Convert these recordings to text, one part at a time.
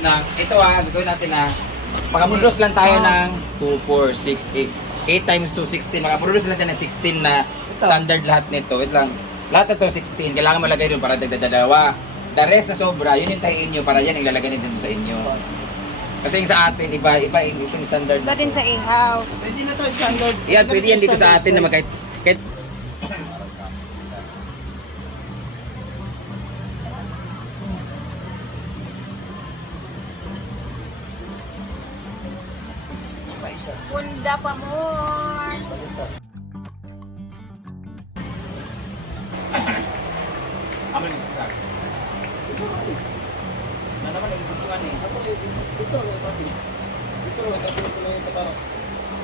Ito gagawin natin makaproduce lang tayo ng 2, 4, 6, 8 times 2, 16. Makaproduce lang tayo ng 16 na standard lahat nito. Wait lang. Lahat na to 16. Kailangan malagay doon para dagdadalawa. The rest na sobra, yun yung tayo inyo para yan ilalagay din sa inyo. Kasi yung sa atin, iba yung standard. Iba din sa in-house. Pwede na to standard. Yan, pwede yan dito sa atin na kahit Paisa. Punda pa more. aman yung saksak. Na naman yung gustuhan eh. Ito lang tayo. Ito lang tayo yung katara.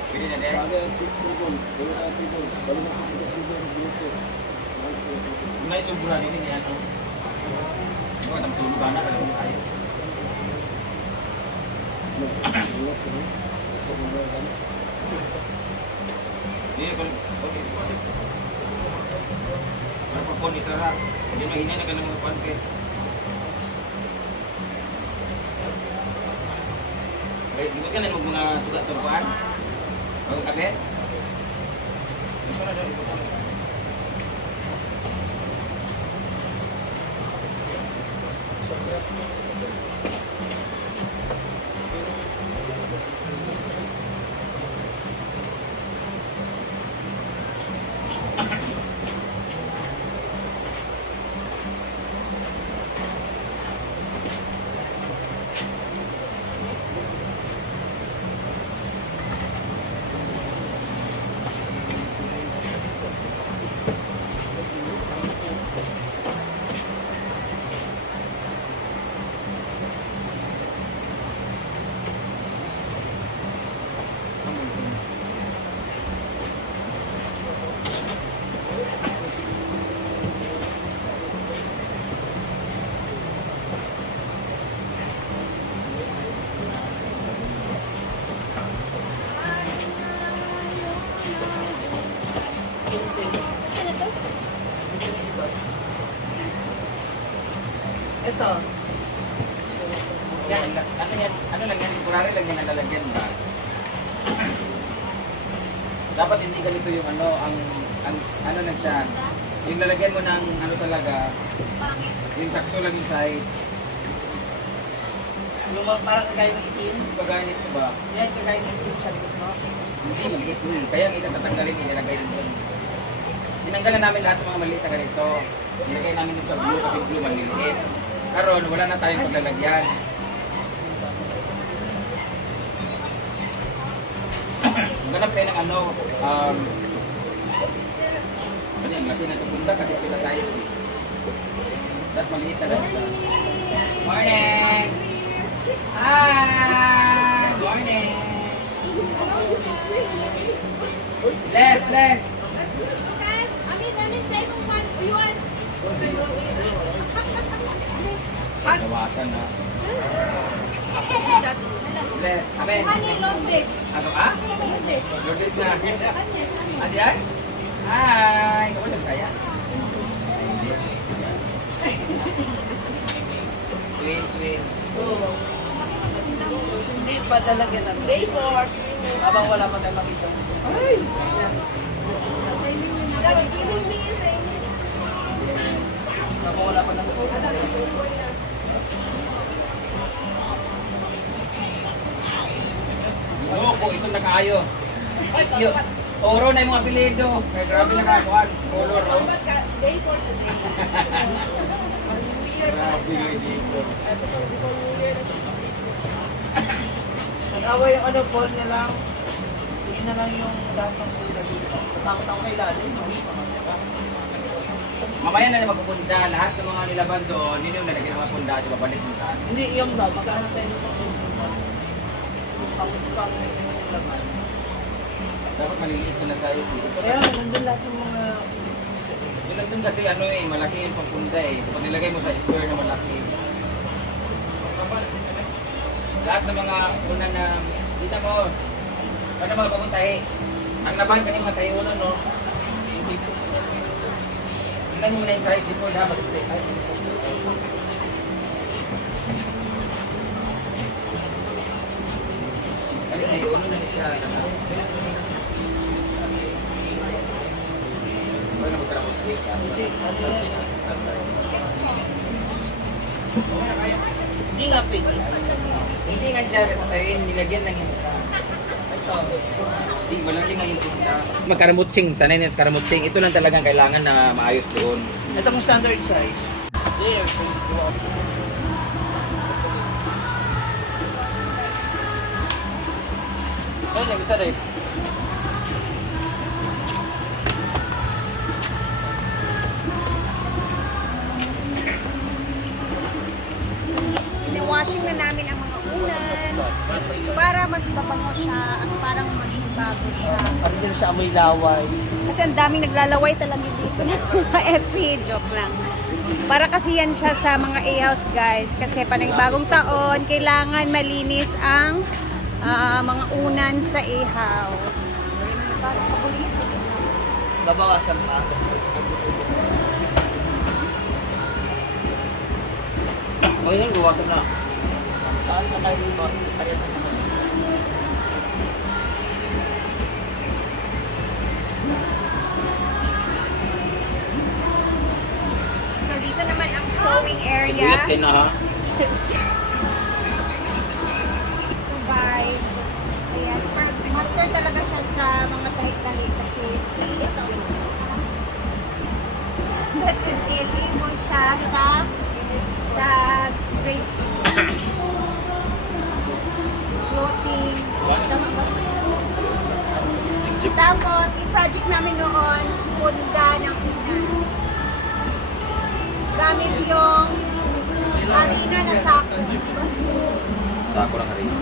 Pwede na din. May sobra din yan. Mga tamsulog ba na kalawang tayo. Ini kan pon isara. Jadi mahina na kanang mga pante. Baik, di kan ada mga sugat turuan. Baru kabe. Mana ada ibu. Ito. Yan, ano lang yan, temporary lang yan ang lalagyan ba? Dapat hindi ganito yung ang ano lang siya. Yung lalagyan mo ng ano talaga, yung sakto lang yung size. Parang kagaya ng itim. Pagaya nito ba? Yan, kagaya ng itim sa likod mo. Hindi, maliit mo. Kaya ang ito tatanggalin, ilalagay din doon. Tinanggalan namin lahat ng mga maliit na ganito. Nilagay namin dito sa blue kasi blue maliliit. Karon wala na tayong paglalagyan. Ganap kayo ng ano yung laki na tubunda kasi pila size eh. Dapat maliit talaga siya. Morning! Hi! Morning! Les! Nawasan na. Les, amen. Ano ka? Lourdes na. Ano yan? Hi! Kamu lang saya? Sweet. Hindi pa talaga ng flavors. Habang wala pa tayo mag-isa. Ay! Habang wala pa ng Loko, ito na kayo. Yo, Oro na yung mga apelido. Kaya grabe na kakuhan. Color, oh. Day for today. Grabe yung dito. nag-away yung ano, ball na lang. Yun na lang yung lahat ng pula dito. Takot ako kay lalim. Mamaya na magpupunda. Lahat ng mga nilaban doon, yun yung nalagyan ng mga punda. Di ba balik mo saan? Hindi, yung ba, magkano tayo ng pang laman. Dapat maliliit siya na size eh. Ito Kaya kasi, nandun lahat yung mga... yun lang dun kasi ano eh, malaki yung pangpunda eh. So pag nilagay mo sa square na malaki. Lahat ng mga una na, dito mo, ano mga pamuntahe? Ang laban kanina mga tayo ulo, no? Tingnan mo na yung size before dapat. Ay, siya. Ano na magkaramutsi? Hindi nga pwede. Hindi nga siya katatayin, nilagyan lang yun siya. Ito. Hindi, walang nga yung tinta. Magkaramutsing, sanay na sa karamutsing. Ito lang talagang kailangan na maayos doon. Ito ang standard size. There. Ano yung isa rin? Ine-washing na namin ang mga unan para mas mabango siya at parang maging bago siya. Pati din siya amoy laway. Kasi ang daming naglalaway talaga dito ng mga SC. Joke lang. Para kasi yan siya sa mga A-house guys. Kasi panibagong taon, kailangan malinis ang mga unan sa A-house. Babawasan pa. Okay lang, luwasan na. Taas na tayo dito. Ayos na. So dito naman ang sewing area. Sigulit din na ha. So guys, ayan, master talaga siya sa mga tahi-tahi kasi liliit ito. That's until mo siya sa grade school. Clothing. Tama ba? Jig-jig. Tapos, yung project namin noon, punda ng unan. Gamit yung harina na sako. Sako lang rin.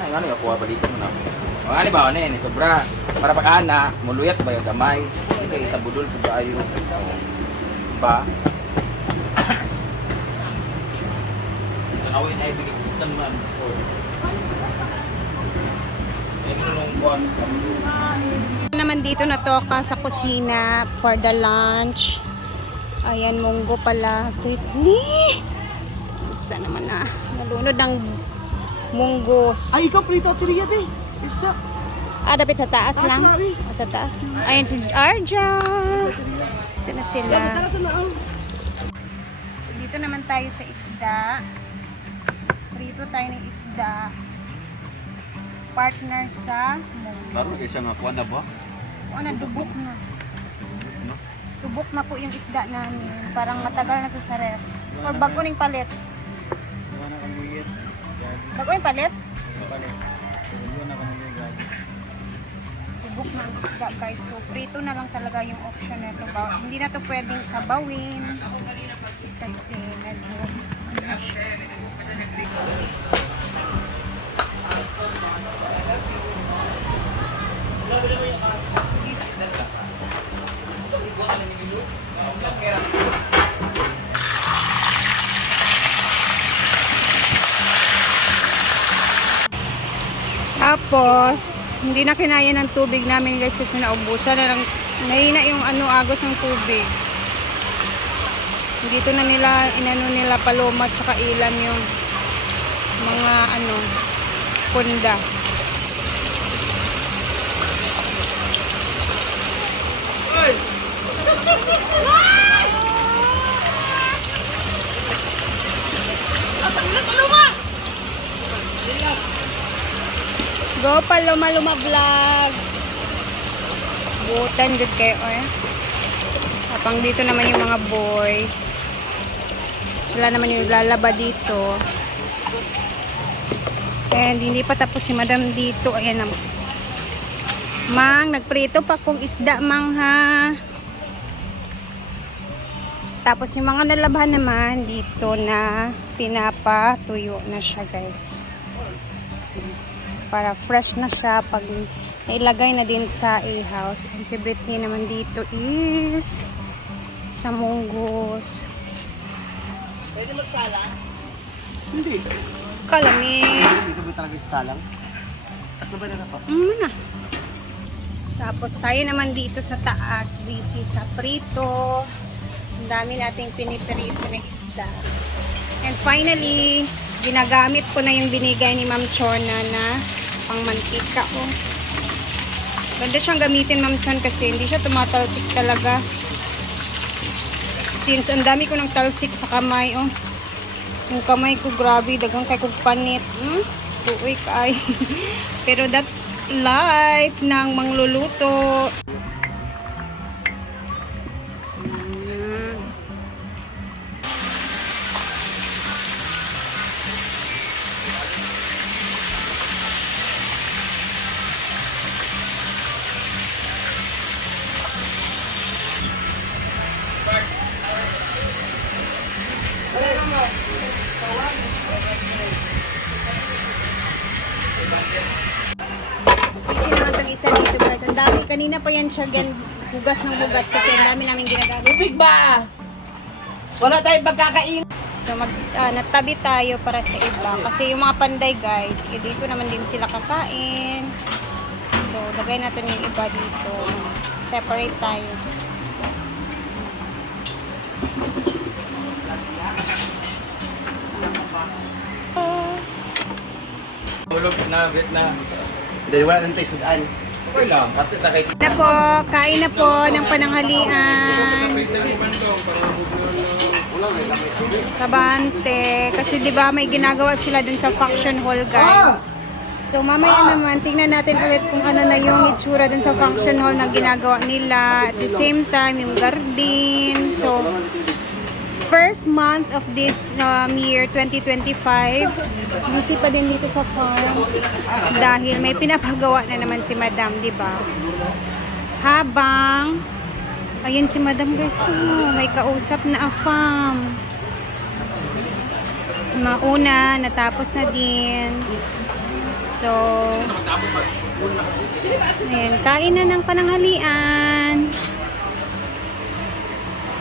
Ay, ano yung kuha balik mo na? O, ano ba, ano yan, sobra. Para pag-ana, muluyat ba yung gamay? Hindi kayo itabudol po ba ayo? Ba? Tanawin ay bigikutan man. Ay, minunong buwan. Naman dito natoka sa kusina for the lunch. Ayan, munggo pala. Quickly. Isa naman na. Nalunod ng munggos. Ay, ikaw prito tiriya eh. Sisda. Dapat sa taas Taas lang. na, eh. Sa taas. Ayan si Arja. Ito na sila. Tara sa naan. Dito naman tayo sa isda. Prito tayo ng isda. Partner sa munggo. Laro kayo siya nga kuha na ba? O, dubok na. Dubok na po yung isda namin. Parang matagal na to sa ref. Or bago ning palit. Kuha na kang buyet. Bago yung palit? Balik. Kuha na kang buyet. Dubok na ang isda guys. So, prito na lang talaga yung option nito. Hindi na to pwedeng sabawin. Kasi medyo Tapos, hindi na kinaya ng tubig namin guys kasi naubusan na lang. Mahina yung agos ng tubig. Dito na nila paloma at saka ilan yung mga punda. Go Paloma Vlog. Butan good kayo Tapang dito naman yung mga boys. Wala naman yung lalaba dito. And hindi pa tapos si madam dito. Ayan naman. Mang, nagprito pa kong isda, mang ha. Tapos yung mga nalabahan naman dito na pinapatuyo na siya guys. Para fresh na siya pag nailagay na din sa A-house. And si Britney naman dito is sa munggos. Pwede magsala? Hindi. Kalamig. Dito ba talaga salang? Tatlo ba na pa? Na. Tapos tayo naman dito sa taas, busy sa prito. Ang dami nating piniprito na isda. And finally, ginagamit ko na yung binigay ni Ma'am Chona na pangmantika. Ganda siyang gamitin, Ma'am Chon, kasi hindi siya tumatalsik talaga. Since ang dami ko ng talsik sa kamay, yung kamay ko, grabe, dagang kay kong panit. Tuoy kay. Pero that's life ng mangluluto. Kasi naman itong isa dito guys. Ang dami. Kanina pa yan siya hugas ng hugas kasi ang dami namin ginagamit. Tubig ba? Wala tayong pagkakain. So nagtabi tayo para sa iba. Kasi yung mga panday guys, dito naman din sila kakain. So lagay natin yung iba dito. Separate tayo. Tulog na, wait na. Dahil wala nang tayo sudaan. Okay lang, at least nakita. Na po, kain na po ng pananghalian. Kabante. Kasi di ba may ginagawa sila dun sa function hall guys. So mamaya naman, tingnan natin ulit kung ano na yung itsura dun sa function hall na ginagawa nila. At the same time, yung garden. So, first month of this year 2025, busy pa din dito sa farm dahil may pinapagawa na naman si madam, di ba? Habang ayun si madam guys, may kausap na farm. Mauna, natapos na din. So, ayun, kain na ng pananghalian.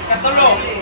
Katulong!